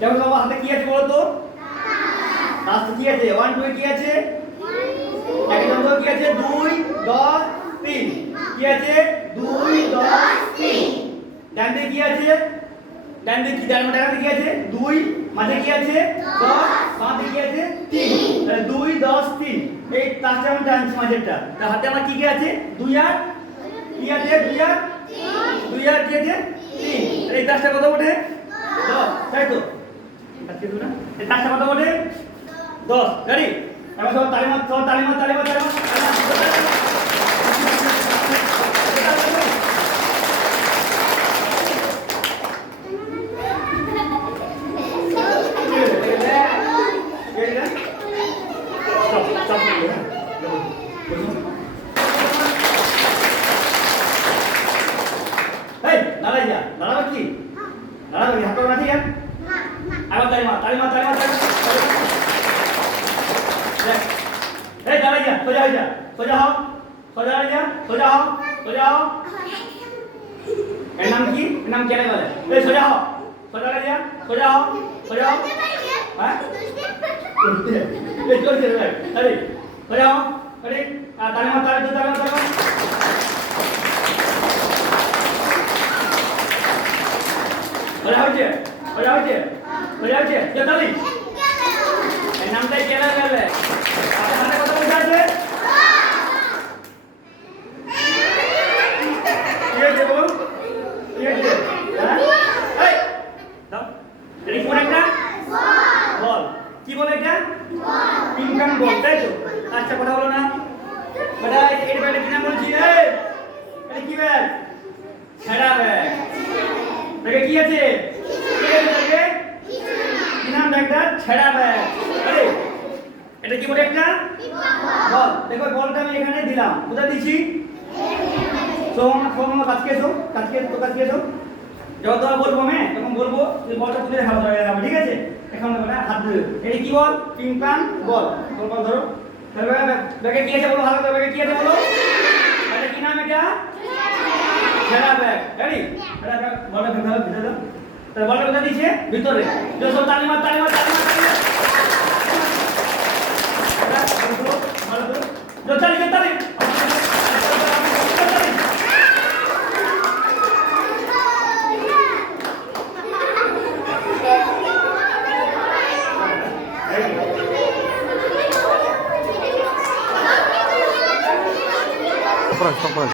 যেমন বাবা হাতে কি আছে বলো তো? লাস্টে কি আছে? 1 2 কি আছে? এক নম্বর কি আছে? 2 10 3 কি আছে? 2 10 3 ডান দিকে কি আছে? ডান দিকে কি আছে? 2 মাঝে কি আছে? 10 বাম দিকে কি আছে? 3 তাহলে 2 10 3 এই লাস্টে আমরা টানছি মাঝেরটা। তার হাতে আমার কি কি আছে? 2 আর কি আছে? 2 আর 2 আর কি আছে? 3 এই কাজটা কত ওঠে? 10 তাই তো? আজকে দুটো এই কাজটা কত ওঠে? 10 রেডি? এবার সব তালি মার এই দাঁড়াই যা দাঁড়াবে কি? দাঁড়াবে কি? হাত পা ঠিক আছে? আবার তালি মার এই দাঁড়াই যা সোজা হয়ে যা সোজা হও সোজা হয়ে যা সোজা হও এর নাম কি? এর নাম কেন বলে? এই সোজা হও সোজা হয়ে যা সোজা হও হ্যাঁ এই চলছে রে আরে সোজা হও আরে তালি মার সোজা হয়েছে যে তালি এই নামটাই কেন গেলে আপনার কথা বলতে আছে কি হয়েছে বলো কি হয়েছে হ্যাঁ এই দাও এটা কি বলে একটা বল কি বলে এটা পিঙ্কান বল তাই তো আচ্ছা কথা বলো না বেটা এটা বেটা কি নাম বলছি এই এটা কি ব্যাগ ছেঁড়া ব্যাগ দেখে কি আছে কি নাম ব্যাগটা ছেঁড়া ব্যাগ আরে এটা কি বলে একটা বল দেখো বলটা আমি এখানে দিলাম কোথায় দিছি সোম কাছকে এসো যখন তোমার বলবো আমি তখন বলবো তুই বলটা তুলে হাত ধরে যাবে ঠিক আছে এখন হাত ধরে এটা কি বল পিং পাং বল বল ধরো ব্যাগে কি আছে বলো ভালো করে ব্যাগে কি আছে বলো এটা কি নাম এটা ছেঁড়া ব্যাগ রেডি এটা বলটা ভিতরে দাও তাহলে বলটা কোথায় দিয়েছে ভিতরে সব তালি মার ভালো করে তালি